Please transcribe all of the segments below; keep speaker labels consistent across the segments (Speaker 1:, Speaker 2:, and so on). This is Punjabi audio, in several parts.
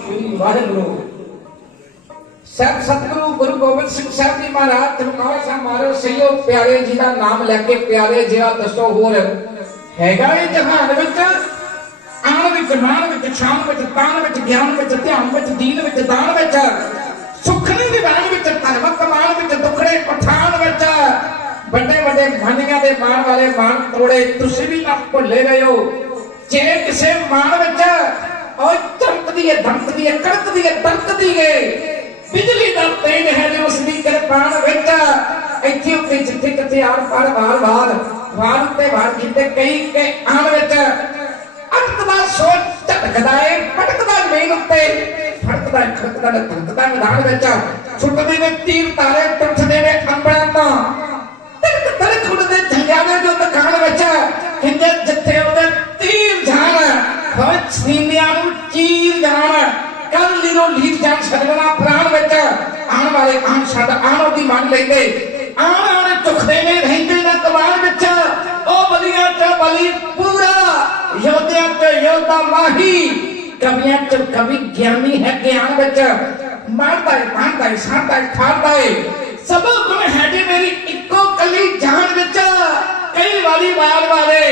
Speaker 1: ਸ਼੍ਰੀ ਵਾਹਿਗੁਰੂ। ਸਤ ਸਤਿਗੁਰੂ ਗੁਰੂ ਗੋਬਿੰਦ ਸਿੰਘ ਸਾਹਿਬ ਜੀ ਮਹਾਰਾਜ ਤਰਨਾਵਾ ਸਾਹਿਬ ਮਾਰੋ ਸਈਓ ਪਿਆਰੇ ਜੀ ਦਾ ਨਾਮ ਲੈ ਕੇ, ਪਿਆਰੇ ਜਿਹਾ ਦੱਸੋ ਹੋਰ। ਹੈਗਾ ਇਹ ਜਹਾਨ ਵਿੱਚ? ਆਣ ਵਿੱਚ ਮਾਨ ਵਿੱਚ ਸ਼ਾਨ ਵਿੱਚ ਤਾਨ ਵਿੱਚ, ਗਿਆਨ ਵਿੱਚ, ਧਿਆਨ ਵਿੱਚ, ਦੀਨ ਵਿੱਚ, ਦਾਨ ਵਿੱਚ, ਸੁਖਨੀ ਦੀਵਾਨ ਵਿੱਚ, ਧਰਮ ਕਮਾਨ ਵਿੱਚ, ਦੁਖੜੇ ਪਠਾਨ ਵਿੱਚ। ਵੱਡੇ ਵੱਡੇ ਮਾਨੀਆਂ ਦੇ ਮਾਣ ਵਾਲੇ ਮਾਣ ਤੋੜੇ, ਤੁਸੀਂ ਵੀ ਨਾ ਭੁੱਲੇ ਗਏ ਹੋ। ਜੇ ਕਿਸੇ ਮਾਣ ਵਿੱਚ ਉਹ ਚਮਕਦੀ ਹੈ ਧਮਕਦੀ ਹੈ ਕੜਕਦੀ ਹੈ ਤੜਕਦੀ ਹੈ ਬਿਜਲੀ ਦਾ ਤੇਜ ਹੈ ਜੋ ਉਸ ਦੀ ਕਿਰਪਾਨ ਵਿੱਚ। ਇੱਥੇ ਉੱਤੇ ਜਿੱਥੇ ਕਿਤੇ ਆਰ ਪਾਰ ਵਾਰ ਵਾਰ ਵਾਰ ਉੱਤੇ ਵਾਰ ਕੀਤੇ ਕਈ ਕਈ ਆਣ ਵਿੱਚ। ਅਟਕਦਾ, ਸੋਚ ਝਟਕਦਾ ਏ ਪਟਕਦਾ ਜ਼ਮੀਨ ਉੱਤੇ। ਫੜਕਦਾ ਖੜਕਦਾ ਧੜਕਦਾ ਮੈਦਾਨ ਵਿੱਚ। ਛੁੱਟਦੇ ਨੇ ਤੀਰ ਤਾਰੇ ਟੁੱਟਦੇ ਨੇ ਅੰਬਰਾਂ ਤੋਂ। ਤੜਕ ਤੜਕ ਉੱਡਦੇ ਝੰਡਿਆਂ ਦੇ ਜੋ ਦੁਕਾਨ ਵਿੱਚ। ਕਹਿੰਦੇ ਜਿੱਥੇ ਉਹਦੇ ਤੀਰ ਜਾਣ ਖੋਚ ਸੀਨਿਆਂ ਨੂੰ ਚੀਰ ਜਾਣ ਕੱਲ ਲੀਰੋ ਲੀਰ ਜਾਣ ਛੱਡਣਾ ਪ੍ਰਾਣ ਵਿੱਚ ਆਉਣ ਵਾਲੇ ਆਣ ਛੱਡ ਆਣ ਉਹਦੀ ਮੰਨ ਲੈਂਦੇ ਆਣ ਆਣ ਝੁਕਦੇ ਨੇ ਰਹਿੰਦੇ ਨੇ ਕਮਾਲ ਵਿੱਚ ਉਹ ਬਲੀਆਂ ਚ ਬਲੀ ਪੂਰਾ ਯੋਧਿਆਂ ਚ ਯੋਧਾ ਮਾਹੀ ਕਵੀਆਂ ਚ ਕਵੀ ਗਿਆਨੀ ਹੈ ਗਿਆਨ ਵਿੱਚ ਮਾਰਦਾ ਹੈ ਮਾਰਦਾ ਹੈ ਸਾਡਾ ਹੈ ਠਾਰਦਾ ਹੈ ਸਭ ਗੁਣ ਹੈ ਜੀ ਮੇਰੀ ਇੱਕੋ ਕੱਲੀ ਜਾਨ ਵਿੱਚ ਕਈ ਵਾਰੀ ਵਾਰ ਵਾਰੇ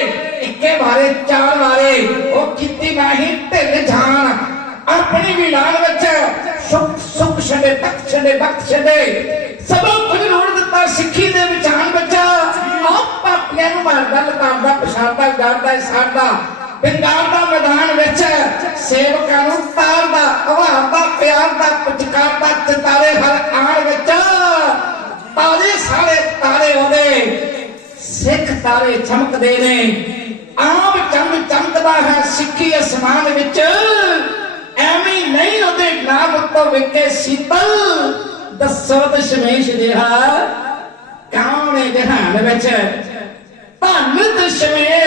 Speaker 1: ਇੱਕੇ ਵਾਰੇ ਚਾਰ ਵਾਰੇ ਉਹ ਕੀਤੀ ਨਹੀਂ ਢਿੱਲ ਜਾਨ ਆਪਣੀ ਵੀ ਵਿਲਾਨ ਵਿੱਚ ਸੁਖ ਸੁਖ ਛੱਡੇ, ਤਖਤ ਛੱਡੇ ਬਖਤ ਛੱਡੇ। ਸਭ ਕੁਝ ਰੋੜ ਦਿੱਤਾ ਸਿੱਖੀ ਦੇ ਵਿਚਾਨ ਵਿੱਚ। ਆਪ ਪਾਪੀਆਂ ਨੂੰ ਮਾਰਦਾ ਲਤਾਉਂਦਾ ਪਛਾੜਦਾ ਗਾੜਦਾ, ਸਾੜਦਾ। ਪਿੰਗਾਰ ਦਾ ਮੈਦਾਨ ਵਿੱਚ ਸੇਵਕਾਂ ਨੂੰ ਤਾਰਦਾ ਹਵਾਰਦਾ ਪਿਆਰ ਦਾ ਪੁਚਕਾਰਦਾ ਚਤਾਰੇ ਹਰ ਆਣ ਵਿੱਚ ਤਾਰੇ ਸਾਰੇ ਤਾਰੇ ਆਉਂਦੇ। ਸਿੱਖ ਤਾਰੇ ਚਮਕਦੇ ਨੇ। ਆਮ ਚੰਦ ਚਮਕਦਾ ਹੈ ਸਿੱਖੀ ਅਸਮਾਨ ਵਿੱਚ। ਐਵੇਂ ਨਹੀਂ ਉਹਦੇ ਨਾਮ ਉੱਤੋਂ ਵਿਕੇ ਸੀਤਲ। ਦੱਸੋ ਦਸ਼ਮੇਸ਼ ਜਿਹਾ, ਕੌਣ ਹੈ ਜਹਾਨ ਵਿੱਚ? ਧੰਨ ਦਸ਼ਮੇਸ਼